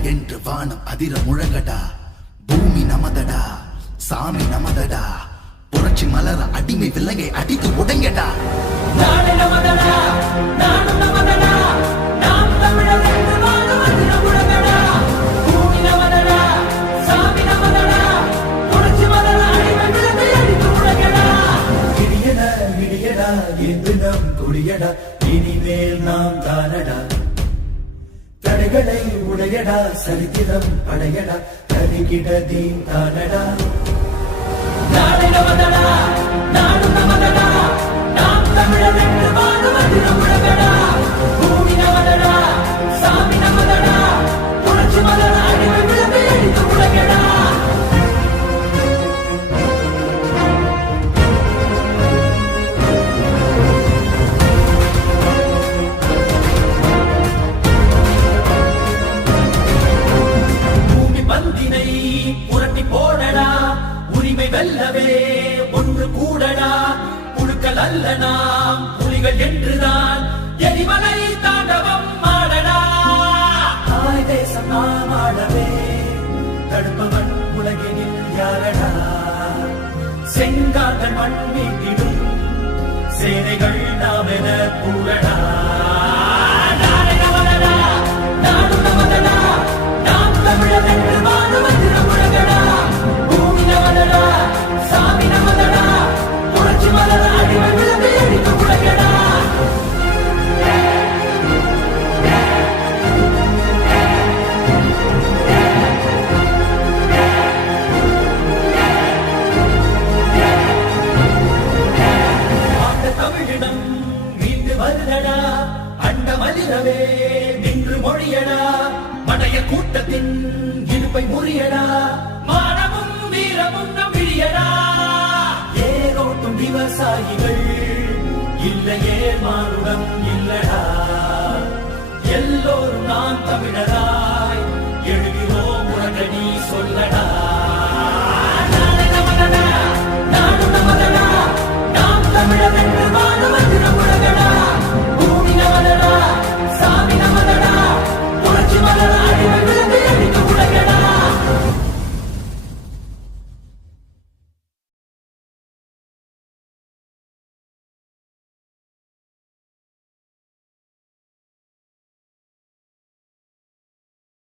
வானம் அதிர முழங்கடா. பூமி நமதடா. சாமி நமதடா. புரட்சி மலர அடிமை விலங்கை அடித்து உடைங்கடா நாடு நமதடா. நாடு நமதடா. நாம் தமிழர் என்று வாழ்வது நம்முடையடா பூமி நமதடா. சாமி நமதடா. புரட்சி மலர் அடிமை விழுந்து அடித்து உலகடா இடியடா இடியடா என்று நம் கொடியடா. இனிமேல் நாம் தானடா. தடைகளை படையடா சரித்திரம் படையடா கருகிட தீன் தானடா. நாடு ஒன்று கூடடா புழுக்கள் அல்ல நாம் புலிகள் என்றுதான். எரிமலை தாண்டவம் ஆடடா. தாய் தேசம் நாம் ஆடவே தடுப்பவன் உலகினில் யாரடா? செங்காதன் மண் மீட்டிடும் சேனைகள் நாம் என கூடடா அண்ட நின்று மொழியடா. படைய கூட்டத்தின் இருப்பை முறியடா. மானமும் வீரமும் நம்பியடா விழியடா. ஏரோட்டும் விவசாயிகள் இல்லையே மானுடம் இல்லடா. எல்லோரும் நான் தமிழர்.